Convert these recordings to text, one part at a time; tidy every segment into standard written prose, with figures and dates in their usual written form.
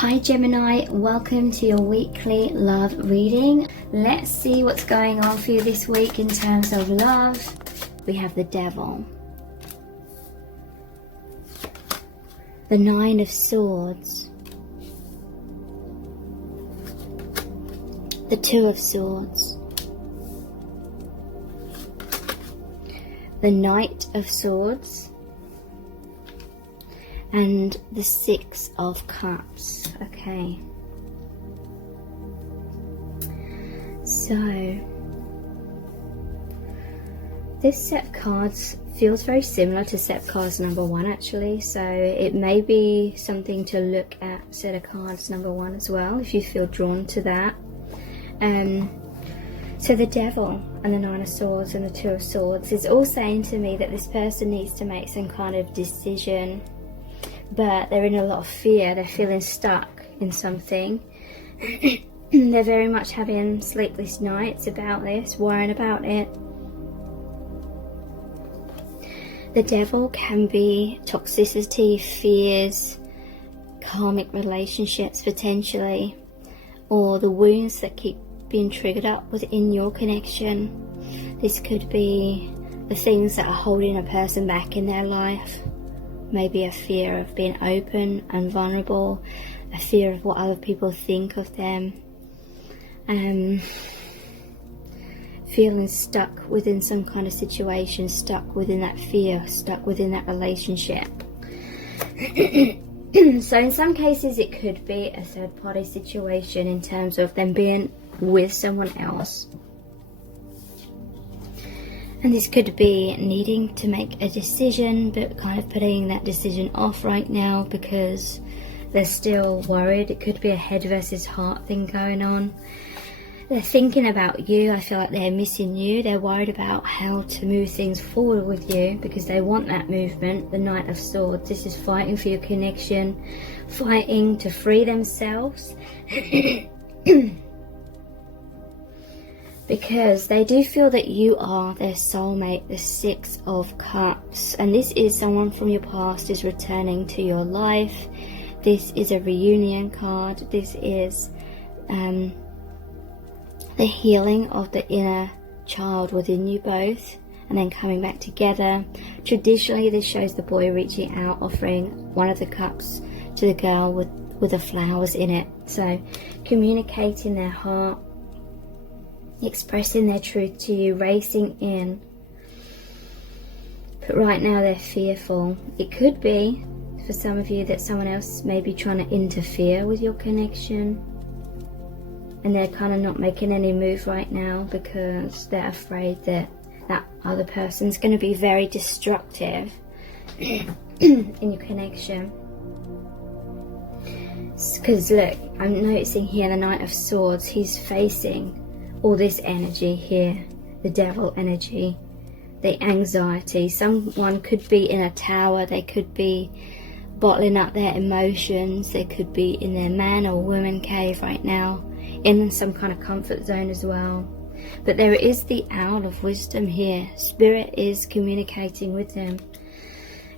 Hi Gemini, welcome to your weekly love reading. Let's see what's going on for you this week in terms of love. We have the Devil, the Nine of Swords, the Two of Swords, the Knight of Swords, and the Six of Cups. Okay, so this set of cards feels very similar to set cards number one actually, so it may be something to look at set of cards number one as well if you feel drawn to that. So the Devil and the Nine of Swords and the Two of Swords is all saying to me that this person needs to make some kind of decision, but they're in a lot of fear. They're feeling stuck in something. They're very much having sleepless nights about this, worrying about it. The Devil can be toxicity, fears, karmic relationships potentially, or the wounds that keep being triggered up within your connection. This could be the things that are holding a person back in their life. Maybe a fear of being open and vulnerable, a fear of what other people think of them, feeling stuck within some kind of situation, stuck within that fear, stuck within that relationship. So in some cases it could be a third party situation in terms of them being with someone else. And this could be needing to make a decision, but kind of putting that decision off right now because they're still worried. It could be a head versus heart thing going on. They're thinking about you. I feel like they're missing you. They're worried about how to move things forward with you because they want that movement. The Knight of Swords. This is fighting for your connection, fighting to free themselves. Because they do feel that you are their soulmate, the Six of Cups. And this is someone from your past is returning to your life. This is a reunion card. This is the healing of the inner child within you both and then coming back together. Traditionally, this shows the boy reaching out, offering one of the cups to the girl with the flowers in it. So communicating their heart, expressing their truth to you, racing in. But right now they're fearful. It could be for some of you that someone else may be trying to interfere with your connection, and they're kind of not making any move right now because they're afraid that that other person's going to be very destructive in your connection. Because look, I'm noticing here the Knight of Swords, he's facing all this energy here, the Devil energy, the anxiety. Someone could be in a tower, they could be bottling up their emotions, they could be in their man or woman cave right now, in some kind of comfort zone as well. But there is the Owl of Wisdom here. Spirit is communicating with them,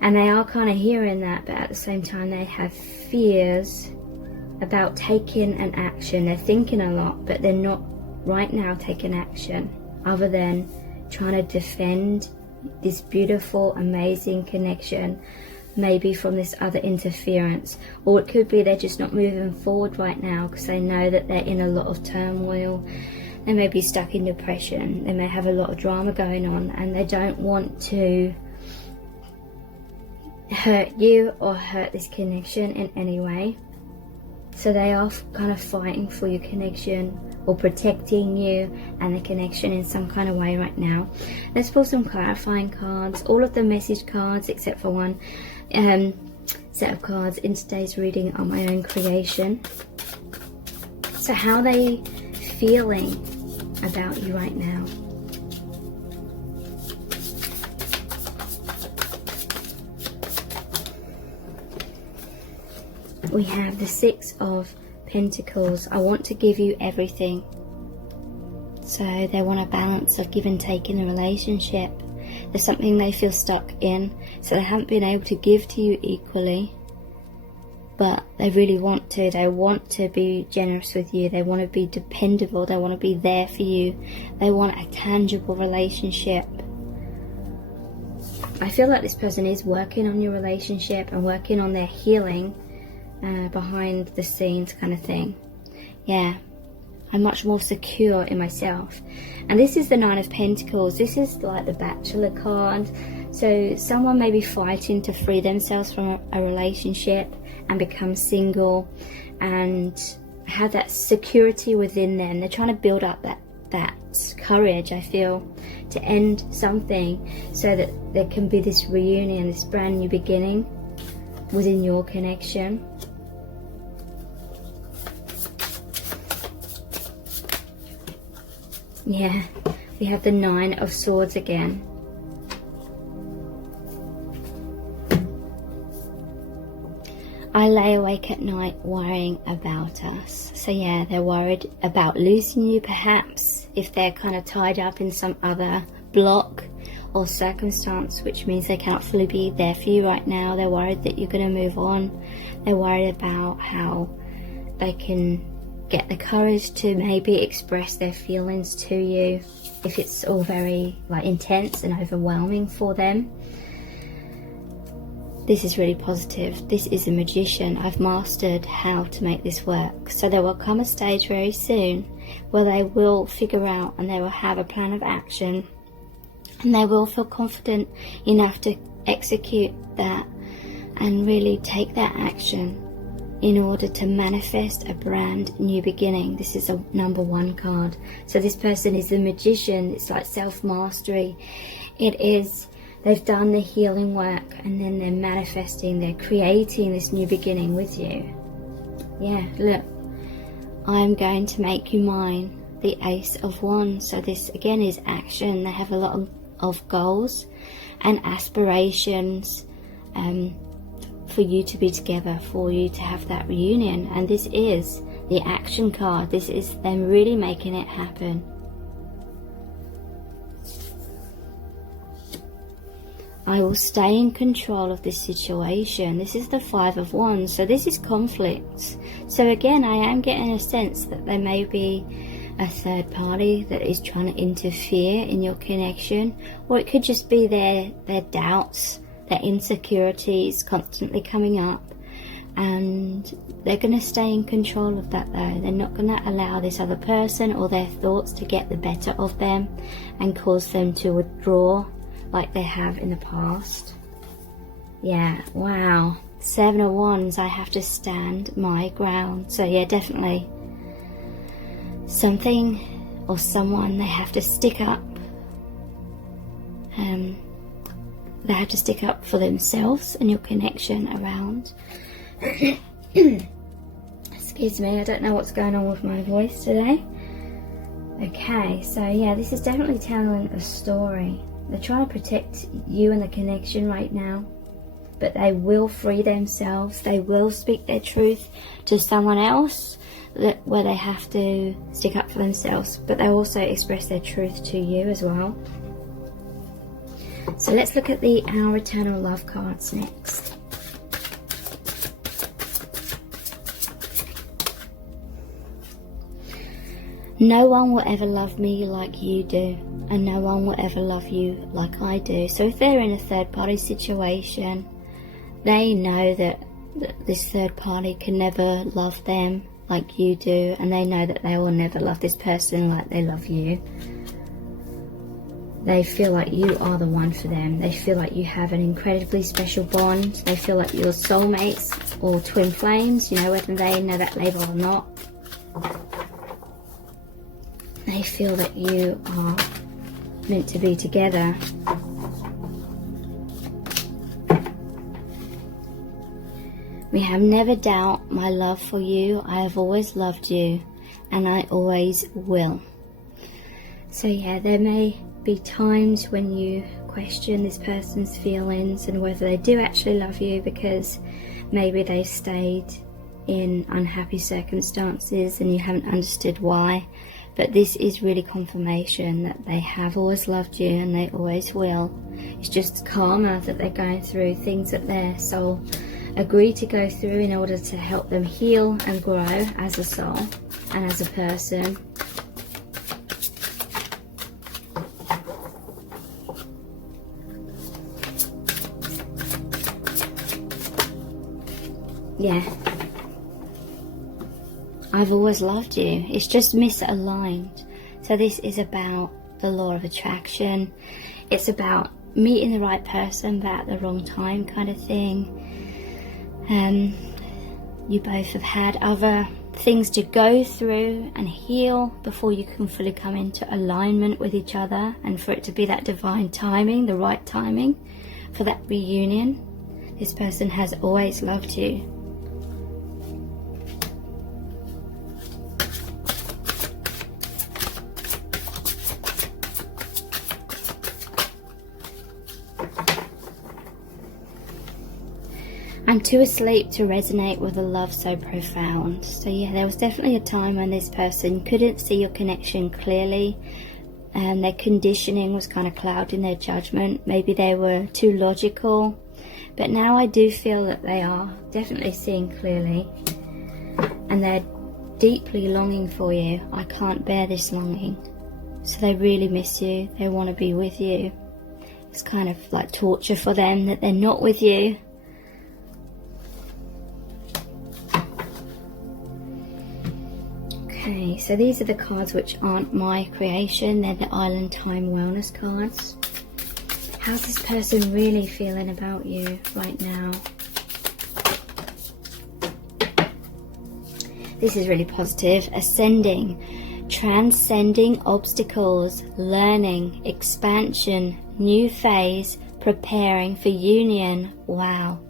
and they are kind of hearing that, but at the same time they have fears about taking an action. They're thinking a lot, but they're not right now taking action other than trying to defend this beautiful, amazing connection, maybe from this other interference. Or it could be they're just not moving forward right now because they know that they're in a lot of turmoil. They may be stuck in depression, they may have a lot of drama going on, and they don't want to hurt you or hurt this connection in any way. So they are kind of fighting for your connection or protecting you and the connection in some kind of way right now. Let's pull some clarifying cards. All of the message cards except for one set of cards in today's reading are my own creation. So how are they feeling about you right now? We have the Six of Pentacles. I want to give you everything. So they want a balance of give and take in the relationship. There's something they feel stuck in, so they haven't been able to give to you equally. but they really want to. They want to be generous with you. They want to be dependable. They want to be there for you. They want a tangible relationship. I feel like this person is working on your relationship and working on their healing behind the scenes kind of thing. Yeah, I'm much more secure in myself. And this is the Nine of Pentacles. This is like the Bachelor card. So someone may be fighting to free themselves from a relationship and become single and have that security within them. They're trying to build up that courage, I feel, to end something so that there can be this reunion, this brand new beginning within your connection. Yeah, we have the Nine of Swords again. I lay awake at night worrying about us. So yeah, they're worried about losing you perhaps, if they're kind of tied up in some other block or circumstance, which means they cannot fully be there for you right now. They're worried that you're going to move on. They're worried about how they can get the courage to maybe express their feelings to you if it's all very like intense and overwhelming for them. This is really positive. This is a magician. I've mastered how to make this work. So there will come a stage very soon where they will figure out and they will have a plan of action, and they will feel confident enough to execute that and really take that action in order to manifest a brand new beginning. This is a number 1 card. So this person is a magician. It's like self-mastery. It is, they've done the healing work and then they're manifesting, they're creating this new beginning with you. Yeah, look, I'm going to make you mine, the Ace of Wands. So this again is action. They have a lot of goals and aspirations for you to be together, for you to have that reunion. And this is the action card. This is them really making it happen. I will stay in control of this situation. This is the Five of Wands. So this is conflict. So again, I am getting a sense that there may be a third party that is trying to interfere in your connection, or it could just be their doubts, their insecurities constantly coming up, and they're going to stay in control of that though. They're not going to allow this other person or their thoughts to get the better of them and cause them to withdraw like they have in the past. Yeah, wow. Seven of Wands, I have to stand my ground. So yeah, definitely something or someone, they have to stick up. They have to stick up for themselves and your connection around. Excuse me, I don't know what's going on with my voice today. Okay, so yeah, this is definitely telling a story. They're trying to protect you and the connection right now, but they will free themselves. They will speak their truth to someone else where they have to stick up for themselves, but they also express their truth to you as well. So let's look at our eternal love cards next. No one will ever love me like you do, and no one will ever love you like I do. So if they're in a third party situation, they know that this third party can never love them like you do, and they know that they will never love this person like they love you. They feel like you are the one for them. They feel like you have an incredibly special bond. They feel like you're soulmates or twin flames, you know, whether they know that label or not. They feel that you are meant to be together. We have never doubt my love for you. I have always loved you, and I always will. So yeah, there may be times when you question this person's feelings and whether they do actually love you, because maybe they stayed in unhappy circumstances and you haven't understood why. But this is really confirmation that they have always loved you and they always will. It's just karma that they're going through, things that their soul agree to go through in order to help them heal and grow as a soul and as a person. Yeah. I've always loved you. It's just misaligned. So this is about the law of attraction. It's about meeting the right person but at the wrong time kind of thing. You both have had other things to go through and heal before you can fully come into alignment with each other, and for it to be that divine timing, the right timing for that reunion. This person has always loved you. I'm too asleep to resonate with a love so profound. So yeah, there was definitely a time when this person couldn't see your connection clearly, and their conditioning was kind of clouding their judgment. Maybe they were too logical, but now I do feel that they are definitely seeing clearly, and they're deeply longing for you. I can't bear this longing. So they really miss you. They want to be with you. It's kind of like torture for them that they're not with you. Okay, so these are the cards which aren't my creation. They're the Island Time Wellness cards. How's this person really feeling about you right now? This is really positive. Ascending, transcending obstacles, learning, expansion, new phase, preparing for union. Wow.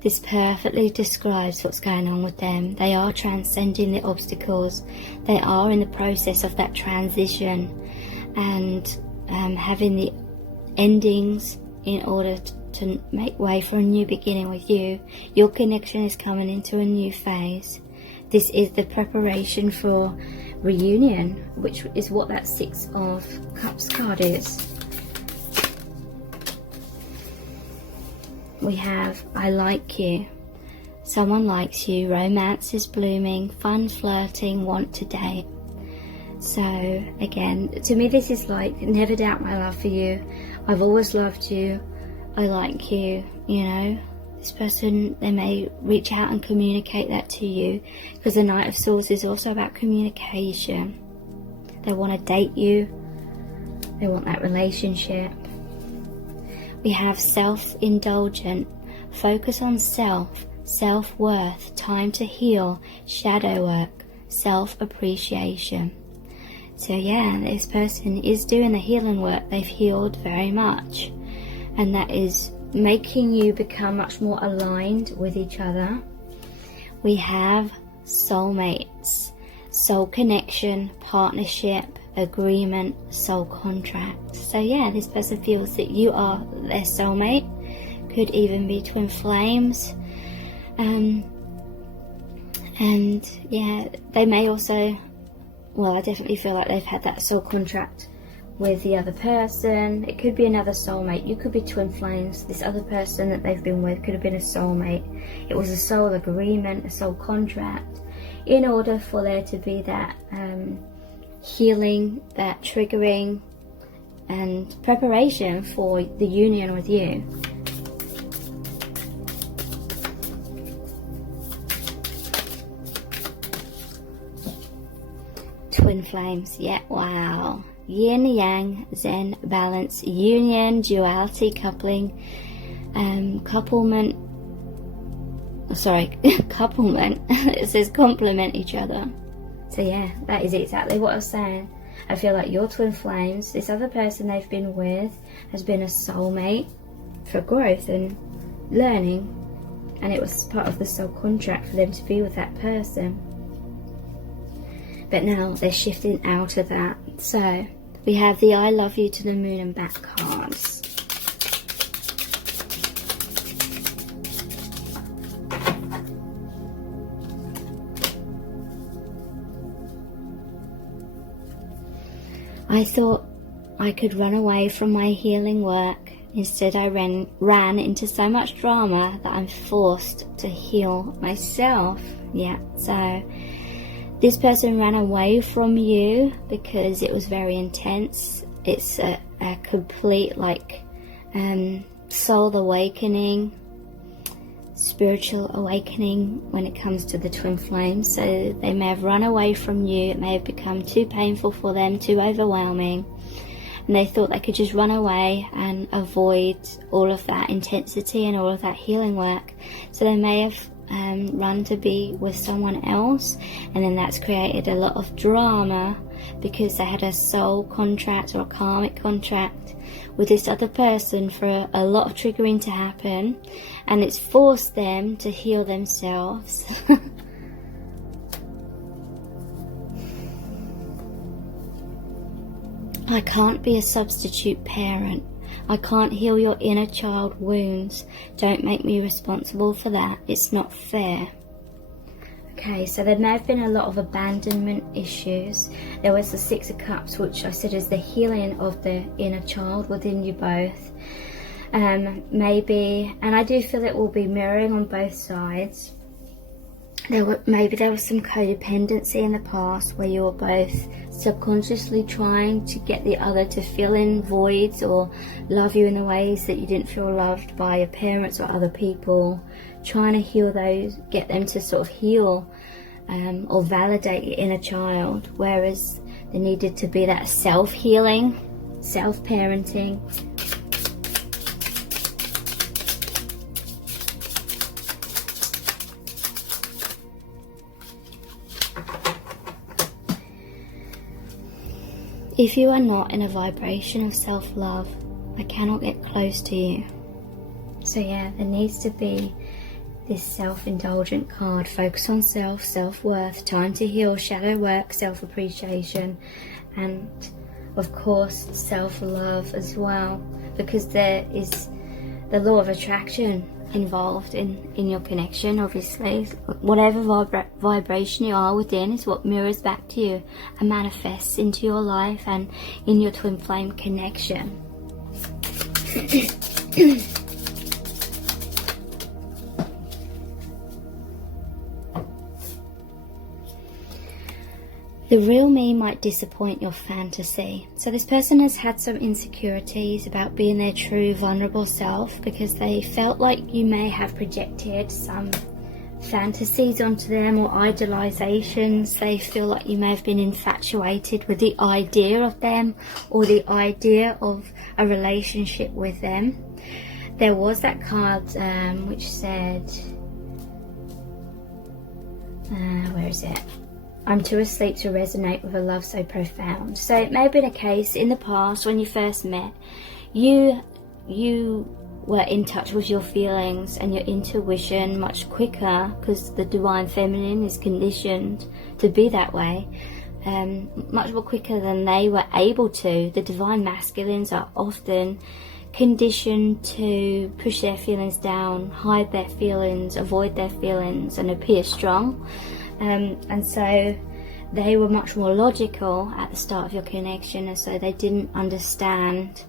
This perfectly describes what's going on with them. They are transcending the obstacles. They are in the process of that transition and having the endings in order to make way for a new beginning with you. Your connection is coming into a new phase. This is the preparation for reunion, which is what that Six of Cups card is. We have, I like you. Someone likes you. Romance is blooming. Fun flirting. Want to date. So again, to me this is like, never doubt my love for you. I've always loved you. I like you. You know, this person, they may reach out and communicate that to you, because the Knight of Swords is also about communication. They want to date you. They want that relationship. We have self-indulgent, focus on self, self-worth, time to heal, shadow work, self-appreciation. So yeah, this person is doing the healing work. They've healed very much, and that is making you become much more aligned with each other. We have soulmates, soul connection, partnership, agreement, soul contract. So yeah, this person feels that you are their soulmate. Could even be twin flames. And yeah, they may also, well, I definitely feel like they've had that soul contract with the other person. It could be another soulmate. You could be twin flames. This other person that they've been with could have been a soulmate. It was a soul agreement, a soul contract, in order for there to be that healing, that triggering and preparation for the union with you. Twin flames, yeah, wow. Yin yang, zen, balance, union, duality, coupling, couplement. It says complement each other. So yeah, that is exactly what I was saying. I feel like your twin flames, this other person they've been with, has been a soulmate for growth and learning, and it was part of the soul contract for them to be with that person. But now they're shifting out of that. So we have the I love you to the moon and back cards. I thought I could run away from my healing work, Instead, I ran into so much drama that I'm forced to heal myself. Yeah, so this person ran away from you because it was very intense. It's a complete soul awakening, spiritual awakening when it comes to the twin flames. So they may have run away from you. It may have become too painful for them, too overwhelming, and they thought they could just run away and avoid all of that intensity and all of that healing work. So they may have run to be with someone else, and then that's created a lot of drama because they had a soul contract or a karmic contract with this other person for a lot of triggering to happen, and it's forced them to heal themselves. I can't be a substitute parent. I can't heal your inner child wounds. Don't make me responsible for that. It's not fair. Okay, so there may have been a lot of abandonment issues. There was the Six of Cups, which I said is the healing of the inner child within you both. Maybe, and I do feel it will be mirroring on both sides. Maybe there was some codependency in the past where you were both subconsciously trying to get the other to fill in voids or love you in the ways that you didn't feel loved by your parents or other people, trying to heal those, get them to sort of heal or validate your inner child, whereas there needed to be that self-healing, self-parenting. If you are not in a vibration of self-love, I cannot get close to you. So yeah, there needs to be this self-indulgent card. Focus on self, self-worth, time to heal, shadow work, self-appreciation, and of course self-love as well, because there is the law of attraction involved in your connection. Obviously, whatever vibration you are within is what mirrors back to you and manifests into your life and in your twin flame connection. The real me might disappoint your fantasy. So this person has had some insecurities about being their true vulnerable self because they felt like you may have projected some fantasies onto them or idealizations. They feel like you may have been infatuated with the idea of them or the idea of a relationship with them. There was that card which said, where is it? I'm too asleep to resonate with a love so profound. So it may have been a case in the past when you first met, you were in touch with your feelings and your intuition much quicker, because the divine feminine is conditioned to be that way, much more quicker than they were able to. The divine masculines are often conditioned to push their feelings down, hide their feelings, avoid their feelings, and appear strong. And so they were much more logical at the start of your connection, and so they didn't understand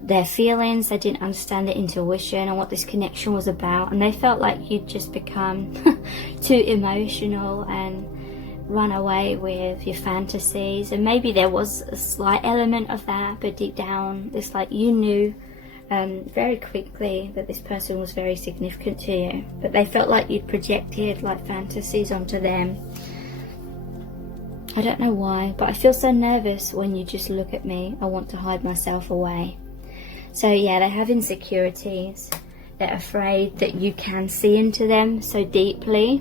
their feelings, they didn't understand their intuition and what this connection was about, and they felt like you'd just become too emotional and run away with your fantasies. And maybe there was a slight element of that, but deep down it's like you knew very quickly that this person was very significant to you, but they felt like you'd projected like fantasies onto them. I don't know why, but I feel so nervous when you just look at me. I want to hide myself away. So yeah, they have insecurities. They're afraid that you can see into them so deeply,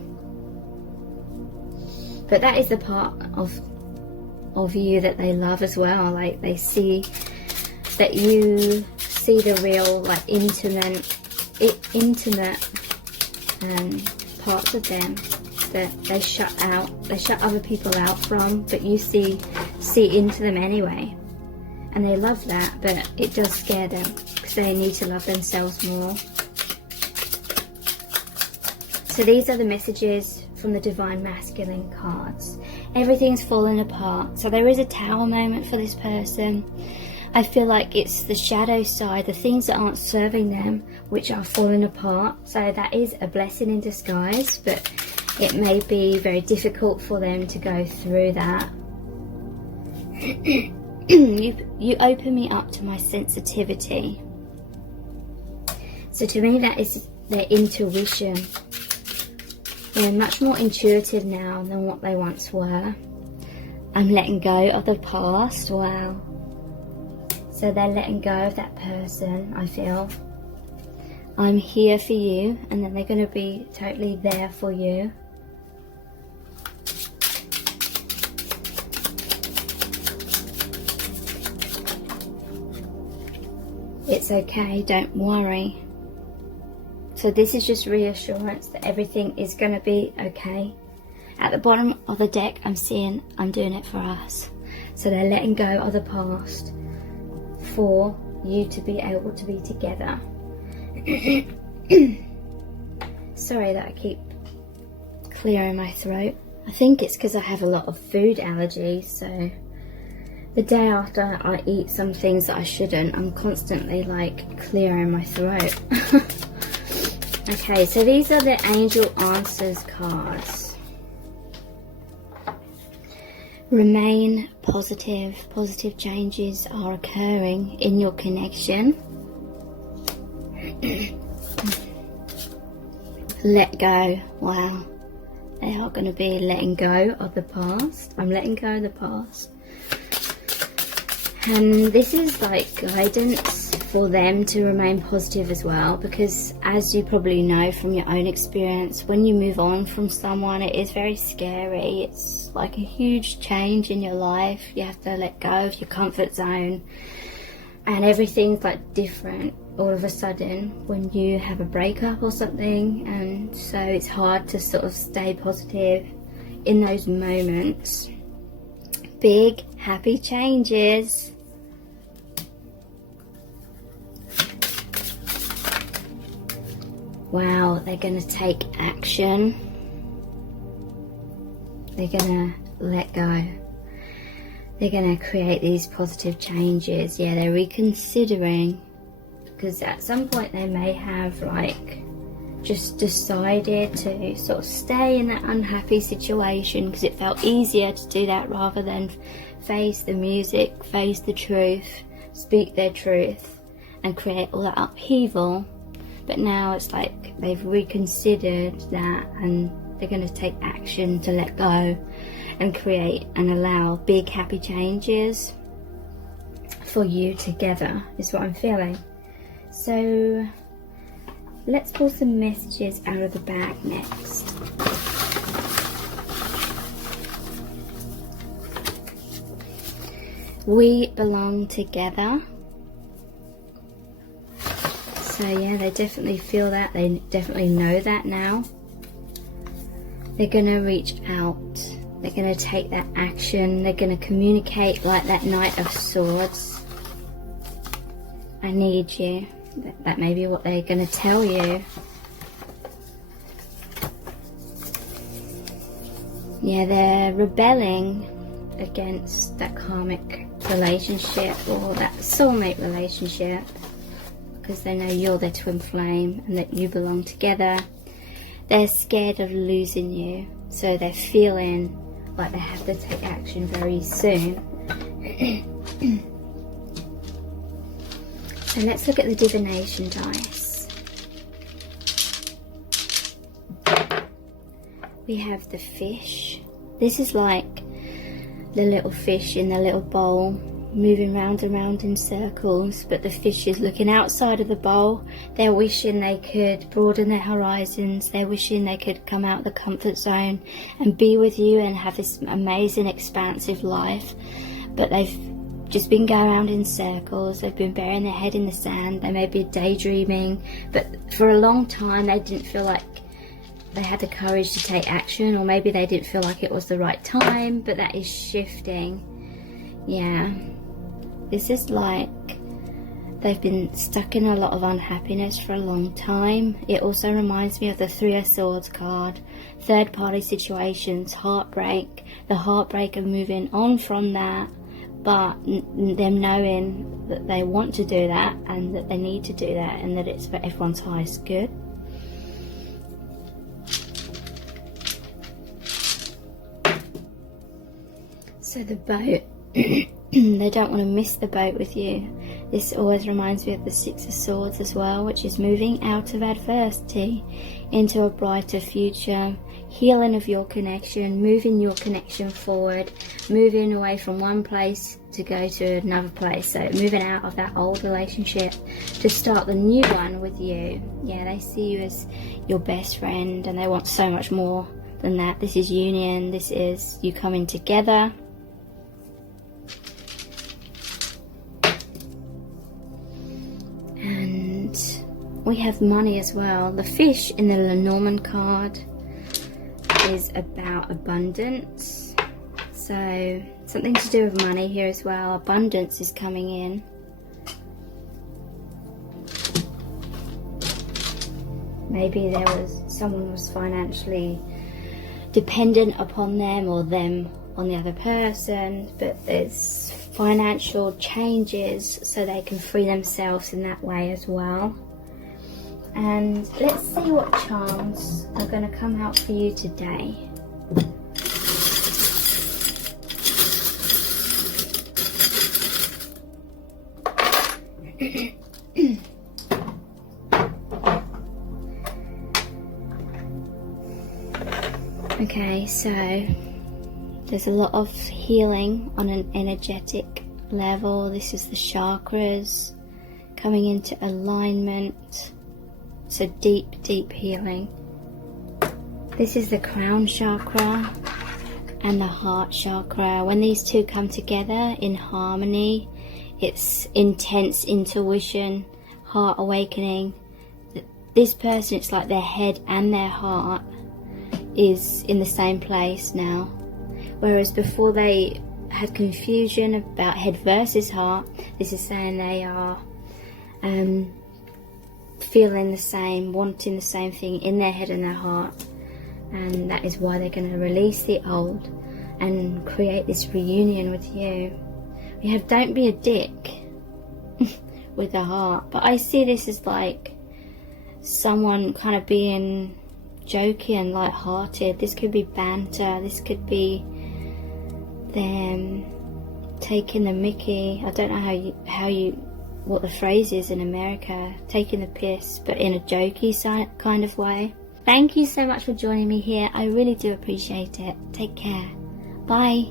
but that is the part of you that they love as well. Like, they see that you see the real, like, intimate parts of them that they shut other people out from, but you see into them anyway, and they love that, but it does scare them because they need to love themselves more. So these are the messages from the Divine Masculine cards. Everything's fallen apart. So there is a tower moment for this person. I feel like it's the shadow side, the things that aren't serving them, which are falling apart. So that is a blessing in disguise, but it may be very difficult for them to go through that. You open me up to my sensitivity. So to me, that is their intuition. They're much more intuitive now than what they once were. I'm letting go of the past. Wow. So they're letting go of that person, I feel. I'm here for you, and then they're going to be totally there for you. It's okay, don't worry. So this is just reassurance that everything is going to be okay. At the bottom of the deck, I'm seeing I'm doing it for us. So they're letting go of the past for you to be able to be together. Sorry that I keep clearing my throat. I think it's because I have a lot of food allergies, so the day after I eat some things that I shouldn't, I'm constantly like clearing my throat. Okay, so these are the Angel Answers cards. Remain positive. Positive changes are occurring in your connection. Let go. Wow. They are going to be letting go of the past. I'm letting go of the past. And this is like guidance for them to remain positive as well, because as you probably know from your own experience, when you move on from someone, it is very scary. It's like a huge change in your life. You have to let go of your comfort zone, and everything's like different all of a sudden when you have a breakup or something, and so it's hard to sort of stay positive in those moments. Big happy changes. Wow, they're going to take action. They're going to let go. They're going to create these positive changes. Yeah, they're reconsidering, because at some point they may have like just decided to sort of stay in that unhappy situation because it felt easier to do that rather than face the music, face the truth, speak their truth and create all that upheaval. But now it's like they've reconsidered that, and they're going to take action to let go and create and allow big happy changes for you together, is what I'm feeling. So let's pull some messages out of the bag next. We belong together. So yeah, they definitely feel that. They definitely know that now. They're going to reach out. They're going to take that action. They're going to communicate like that Knight of Swords. I need you. That may be what they're going to tell you. Yeah, they're rebelling against that karmic relationship or that soulmate relationship, because they know you're their twin flame and that you belong together. They're scared of losing you, so they're feeling like they have to take action very soon. So let's look at the divination dice. We have the fish. This is like the little fish in the little bowl, moving round and round in circles, but the fish is looking outside of the bowl. They're wishing they could broaden their horizons. They're wishing they could come out of the comfort zone and be with you and have this amazing expansive life, but they've just been going around in circles. They've been burying their head in the sand. They may be daydreaming, but for a long time they didn't feel like they had the courage to take action, or maybe they didn't feel like it was the right time, but that is shifting. Yeah, this is like they've been stuck in a lot of unhappiness for a long time. It also reminds me of the Three of Swords card. Third party situations, heartbreak, the heartbreak of moving on from that, but them knowing that they want to do that and that they need to do that and that it's for everyone's highest good. So the boat, they don't want to miss the boat with you. This always reminds me of the Six of Swords as well, which is moving out of adversity into a brighter future, healing of your connection, moving your connection forward, moving away from one place to go to another place. So moving out of that old relationship to start the new one with you. Yeah, they see you as your best friend and they want so much more than that. This is union, this is you coming together. And we have money as well. The fish in the Lenormand card is about abundance. So something to do with money here as well. Abundance is coming in. Maybe someone was financially dependent upon them or them on the other person, but there's financial changes so they can free themselves in that way as well. And let's see what charms are going to come out for you today. Okay, so there's a lot of healing on an energetic level. This is the chakras coming into alignment. So deep, deep healing. This is the crown chakra and the heart chakra. When these two come together in harmony, it's intense intuition, heart awakening. This person, it's like their head and their heart is in the same place now. Whereas before they had confusion about head versus heart, this is saying they are feeling the same, wanting the same thing in their head and their heart. And that is why they're going to release the old and create this reunion with you. We have don't be a dick with the heart. But I see this as like someone kind of being jokey and light-hearted. This could be banter. This could be them taking the mickey. I don't know what the phrase is in America, taking the piss, but in a jokey kind of way. Thank you so much for joining me here. I really do appreciate it. Take care. Bye.